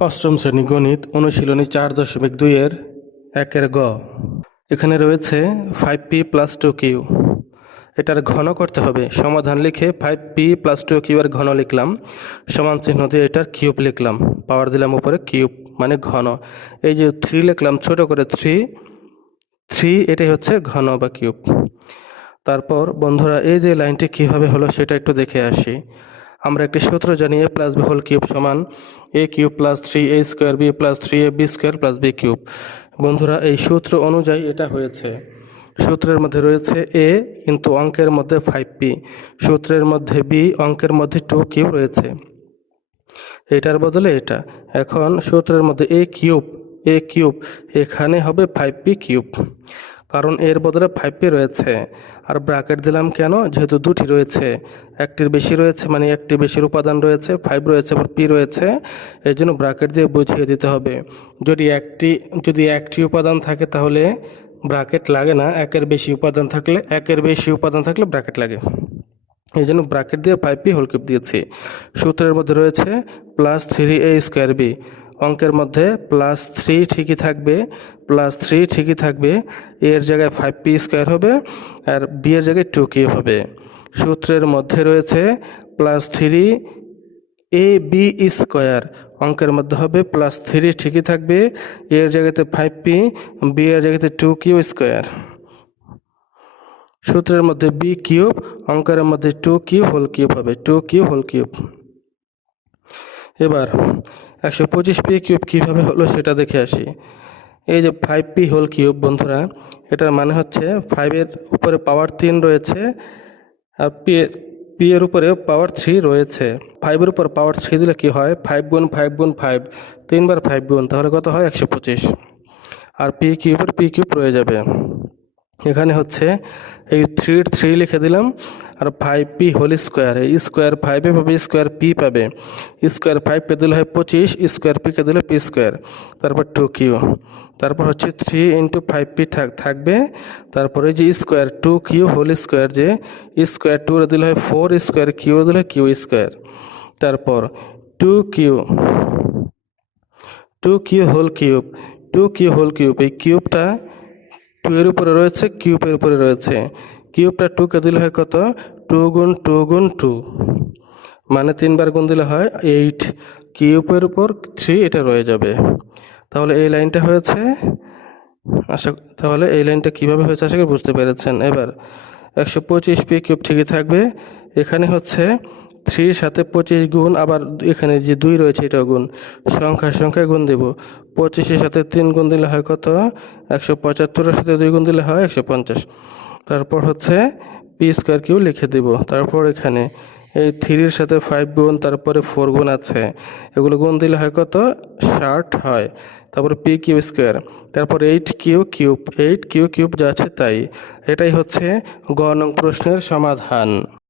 অষ্টম শ্রেণী গণিত অনুশীলনী 4.2 এর 1 গ। এখানে রয়েছে 5p + 2q। এটার ঘন করতে হবে। সমাধান লিখে 5p + 2q এর ঘন লিখলাম, সমান চিহ্ন দিয়ে এটার কিউব লিখলাম, পাওয়ার দিলাম উপরে কিউব মানে ঘন। এই যে 3 লিখলাম ছোট করে 3 এটাই হচ্ছে ঘন বা কিউব। তারপর বন্ধুরা এই যে লাইনটি কিভাবে হলো সেটা একটু দেখে আসি। আমরা একটি সূত্র জানি a + b হোল কিউব সমান a cube + 3a² b + 3ab² + b cube. বন্ধুরা এই সূত্র অনুযায়ী এটা হয়েছে। সূত্রের মধ্যে রয়েছে a, কিন্তু অঙ্কের মধ্যে 5p, সূত্রের মধ্যে b, অঙ্কের মধ্যে 2q রয়েছে। এটার বদলে এটা। এখন সূত্রের মধ্যে a কিউব এখানে হবে 5p কিউব, কারণ এর বদলে 5p রয়েছে। আর ব্র্যাকেট দিলাম কেন? যেহেতু দুটি রয়েছে, একটির বেশি রয়েছে মানে একটি বেশির উপাদান রয়েছে, 5 রয়েছে আবার p রয়েছে, এই জন্য ব্র্যাকেট দিয়ে বুঝিয়ে দিতে হবে। যদি একটি উপাদান থাকে তাহলে ব্র্যাকেট লাগে না, একের বেশি উপাদান থাকলে ব্র্যাকেট লাগে। এই জন্য ব্র্যাকেট দিয়ে 5p হোল কিউব দিয়েছি। সূত্রের মধ্যে রয়েছে +3a² b, অঙ্কের মধ্যে +3 ঠিকই থাকবে, এর জায়গায় 5p² হবে আর b এর জায়গায় 2q হবে। সূত্রের মধ্যে রয়েছে +3ab², অঙ্কের মধ্যে হবে +3 ঠিকই থাকবে, এর জায়গাতে 5p, b এর জায়গাতে 2q²। সূত্রের মধ্যে b কিউব, অঙ্কের মধ্যে 2q হোল কিউব হবে, 2q হোল কিউব। এবার 125p কিউব কীভাবে হলো সেটা দেখে আসি। এই যে 5p হোল কিউব বন্ধুরা, এটার মানে হচ্ছে 5-এর উপরে পাওয়ার 3 রয়েছে আর p এর উপরে পাওয়ার 3 রয়েছে। 5-এর উপর পাওয়ার 3 দিলে কি হয়? 5 গুণ 5 গুণ 5, 3 বার 5 গুণ, তাহলে কত হয়? 125। আর p কিউবের p কিউব রয়ে যাবে। এখানে হচ্ছে এই 3 লিখে দিলাম আর 5p হোল স্কোয়ার, এই স্কোয়ার 5 পাবে, স্কোয়ার p পাবে, স্কোয়ার 5 কে দিলে হয় 25, স্কোয়ার p কে দিলে p², তারপর 2q, তারপর হচ্ছে 3 × 5p থাকবে, তারপরে যে স্কোয়ার 2q হোল স্কোয়ার, যে স্কোয়ার 2 দিলে হয় 4, স্কোয়ার q দিলে q², তারপর 2q হোল কিউব, এই কিউবটা 2 এর উপরে রয়েছে, কিউবের উপরে রয়েছে, কিউবটা 2 কে দিলে হয় কত? 2 গুণ 2 গুণ 2, মানে 3 বার গুণ দিলে হয় 8, কিউবের উপর 3 এটা রয়ে যাবে। তাহলে এই লাইনটা কীভাবে হয়েছে আশা করি বুঝতে পেরেছেন। এবার 125p কিউব ঠিকই থাকবে, এখানে হচ্ছে 3 সাথে 25 গুণ, আবার এখানে যে 2 রয়েছে এটাও গুণ, সংখ্যায় গুণ দেব। 25-এর সাথে 3 গুণ দিলে হয় কত? 175-এর সাথে 2 গুণ দিলে হয় 150। তারপর হচ্ছে p² লিখে দেব। তারপর এখানে এই 3-এর সাথে 5 গুণ, তারপরে 4 গুণ আছে, এগুলো গুণ দিলে হয় কত? 60 হয়। তারপরে pq², তারপর 8q কিউব যা আছে তাই। এটাই হচ্ছে গ নং প্রশ্নের সমাধান।